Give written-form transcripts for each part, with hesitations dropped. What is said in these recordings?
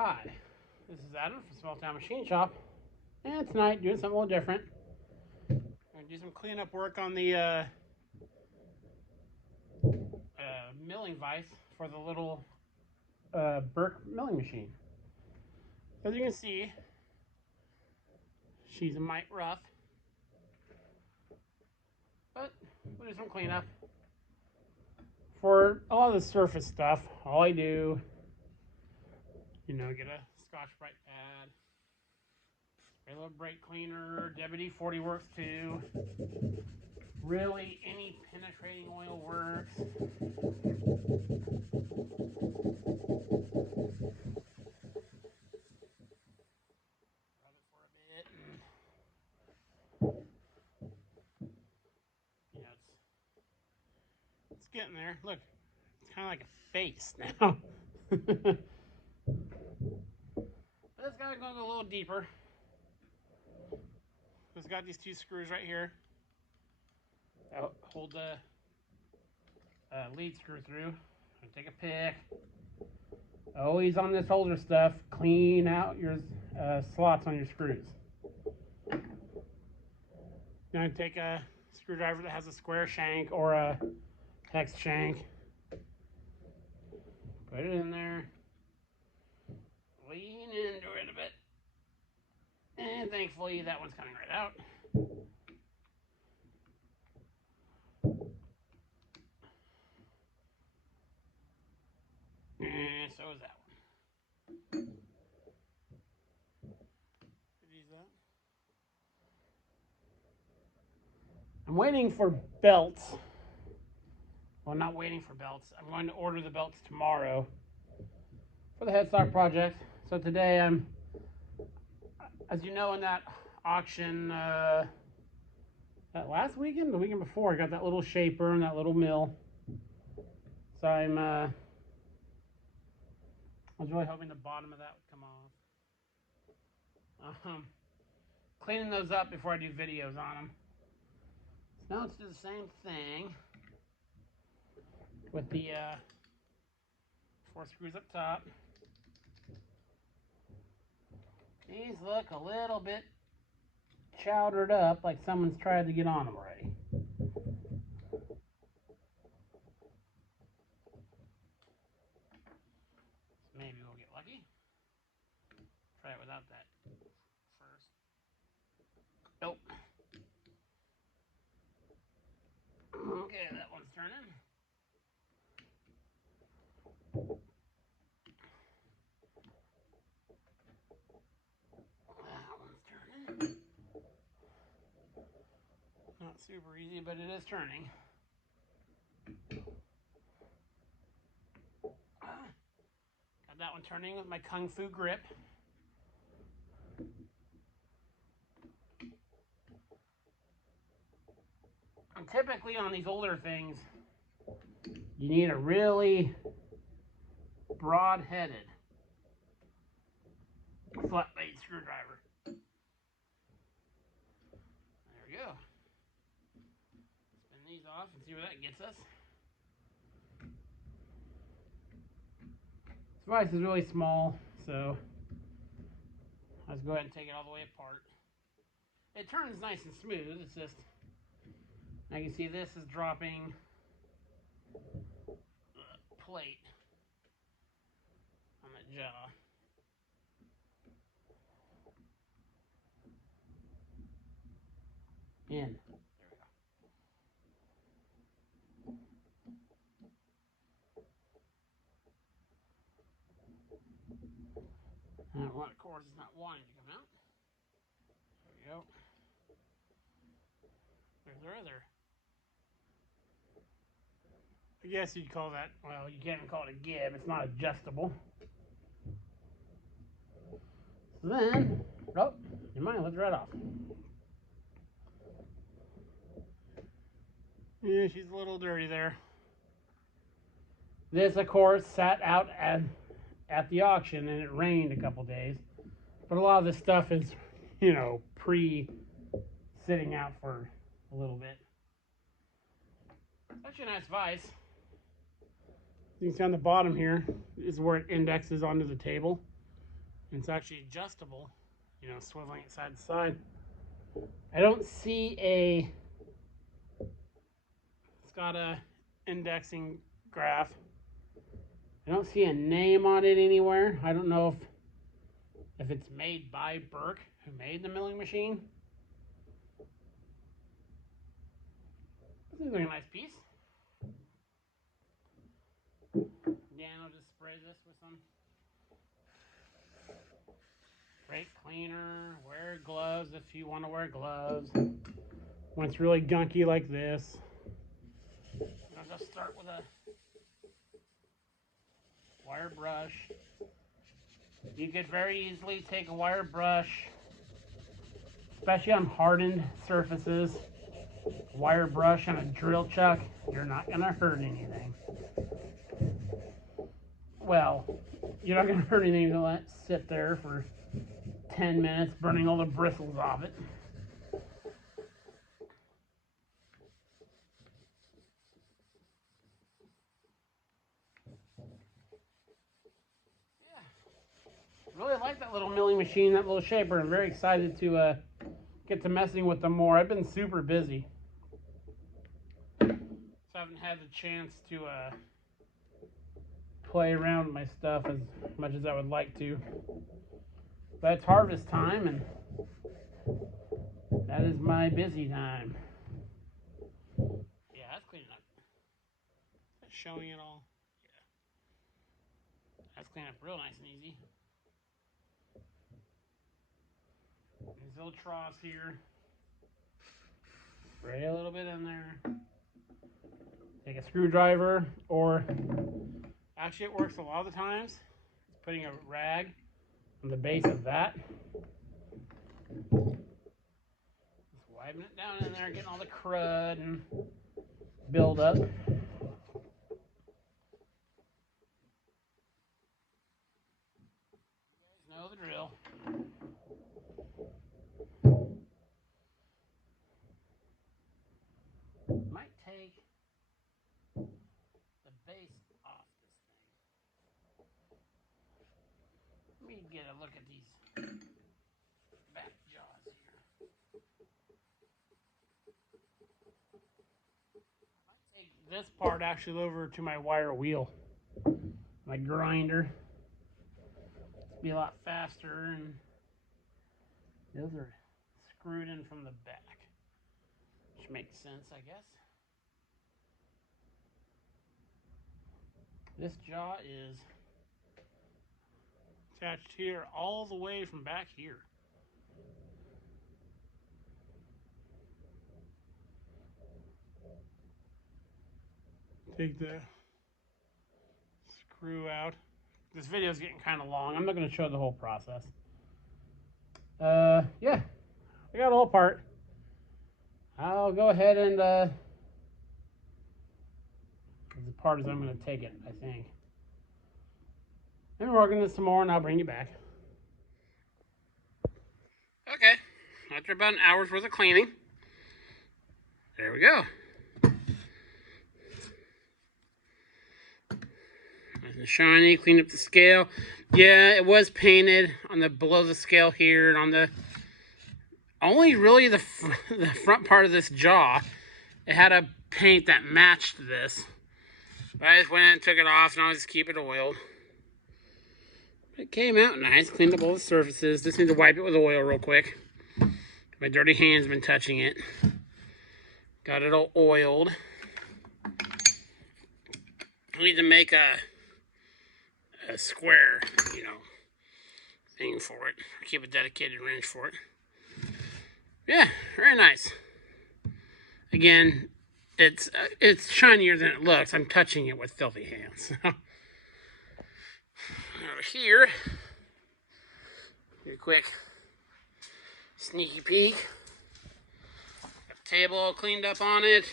Hi, this is Adam from Small Town Machine Shop, and tonight doing something a little different. I'm going to do some cleanup work on the milling vise for the little Burke milling machine. As you can see, she's a mite rough, but we'll do some cleanup. For a lot of the surface stuff, all I do, get a Scotch-Brite pad, spray a little brake cleaner, WD-40 works too. Really, any penetrating oil works. Rub it for a bit. And, it's getting there. Look, it's kind of like a face now. But it's got to go a little deeper. It's got these two screws right here that hold the lead screw through. Take a pick. Always on this older stuff, clean out your slots on your screws. Now take a screwdriver that has a square shank or a hex shank. Put it in there. Lean into it a bit. And thankfully that one's coming right out. And so is that one. I'm waiting for belts. Well, not waiting for belts. I'm going to order the belts tomorrow for the headstock project. So today I'm, as you know, in that auction that last weekend, the weekend before, I got that little shaper and that little mill. So I was really hoping the bottom of that would come off. Cleaning those up before I do videos on them. So now let's do the same thing with the 4 screws up top. These look a little bit chowdered up, like someone's tried to get on them already. So maybe we'll get lucky. Try it without that first. Nope. Okay, that one's turning. That one's turning. Not super easy, but it is turning. Got that one turning with my Kung Fu grip. And typically on these older things, you need a really broad-headed flat blade screwdriver. There we go. Spin these off and see where that gets us. This vise is really small, so let's go ahead and take it all the way apart. It turns nice and smooth. It's just, I can see this is dropping the plate on the jaw. In. There we go. One, of course, is not wanting to come out. There we go. There's our other. I guess you'd call that, well, you can't even call it a gib. It's not adjustable. So then, oh, you mind, let's right off. Yeah, she's a little dirty there. This, of course, sat out at the auction, and it rained a couple days. But a lot of this stuff is, sitting out for a little bit. It's actually a nice vise. You can see on the bottom here is where it indexes onto the table. And it's actually adjustable, you know, swiveling it side to side. I don't see a, it's got a indexing graph. I don't see a name on it anywhere. I don't know if it's made by Burke, who made the milling machine. This is a nice piece. Dan will just spray this with some brake cleaner. Wear gloves if you want to wear gloves. When it's really gunky like this, I'll just start with a wire brush. You could very easily take a wire brush, especially on hardened surfaces. Wire brush on a drill chuck, you're not going to hurt anything. Well, you're not going to hurt anything to let it sit there for 10 minutes, burning all the bristles off it. Really like that little milling machine, that little shaper. I'm very excited to get to messing with them more. I've been super busy, so I haven't had the chance to play around with my stuff as much as I would like to. But it's harvest time, and that is my busy time. Yeah, that's cleaning up. That's showing it all. Yeah, that's cleaning up real nice and easy. These little troughs here. Spray a little bit in there. Take a screwdriver, or actually it works a lot of the times. It's putting a rag on the base of that. Just wiping it down in there, getting all the crud and build up. You guys know the drill. Might take the base off this thing. Let me get a look at these back jaws here. Might take this part actually over to my wire wheel, my grinder. It'll be a lot faster, and those are screwed in from the back, which makes sense, I guess. This jaw is attached here all the way from back here. Take the screw out. This video is getting kind of long. I'm not going to show the whole process. Yeah, I got a whole part. I'll go ahead and as apart as I'm going to take it, I think. And we're working this some more, and I'll bring you back. Okay, after about an hour's worth of cleaning, there we go. Nice and shiny, cleaned up the scale. Yeah, it was painted on the below the scale here, and on the only really the front part of this jaw. It had a paint that matched this. But I just went and took it off, and I'll just keep it oiled. It came out nice, cleaned up all the surfaces. Just need to wipe it with oil real quick. My dirty hand's been touching it. Got it all oiled. I need to make a square, you know, thing for it. Keep a dedicated wrench for it. Yeah, very nice. Again, it's shinier than it looks. I'm touching it with filthy hands. Over here, get a quick sneaky peek. Got the table all cleaned up on it.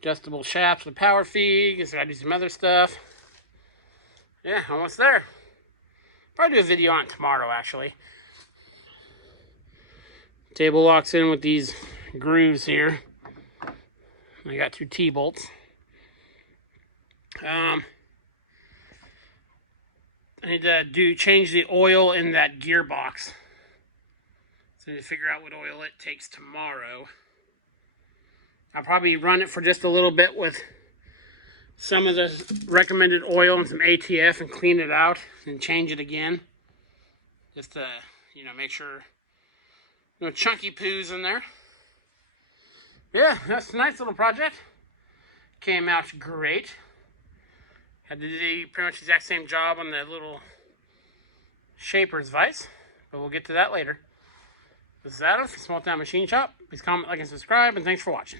Adjustable shafts for the power feed. Guess I gotta do some other stuff. Yeah, almost there. Probably do a video on it tomorrow, actually. Table locks in with these grooves here. I got 2 T-bolts. I need to change the oil in that gearbox. So I need to figure out what oil it takes tomorrow. I'll probably run it for just a little bit with some of the recommended oil and some ATF and clean it out and change it again. Just to, make sure no chunky poos in there. Yeah, that's a nice little project. Came out great. Had to do pretty much the exact same job on the little shaper's vise, but we'll get to that later. This is Adam from Small Town Machine Shop. Please comment, like, and subscribe, and thanks for watching.